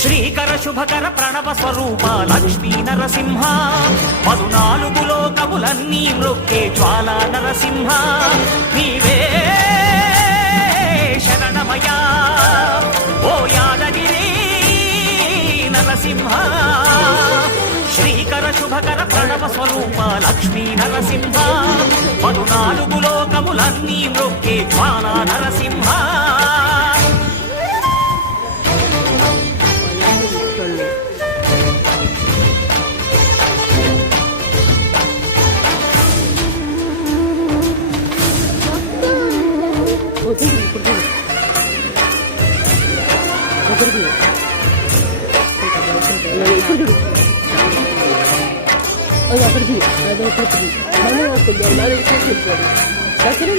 శ్రీకర శుభకర ప్రణవ స్వరూప లక్ష్మీ నరసింహ 14 లోకములన్నీ మ్రొక్కే జ్వాల నరసింహ నీవే శరణమయా ఓ యాదగిరి నరసింహ శ్రీకర శుభకర ప్రణవ స్వరూప లక్ష్మీ నరసింహ 14 లోకములన్నీ మ్రొక్కే జ్వాల నరసింహ అక్కడికి అదొకటి మనం అక్కడ వెళ్ళాలి చేసేది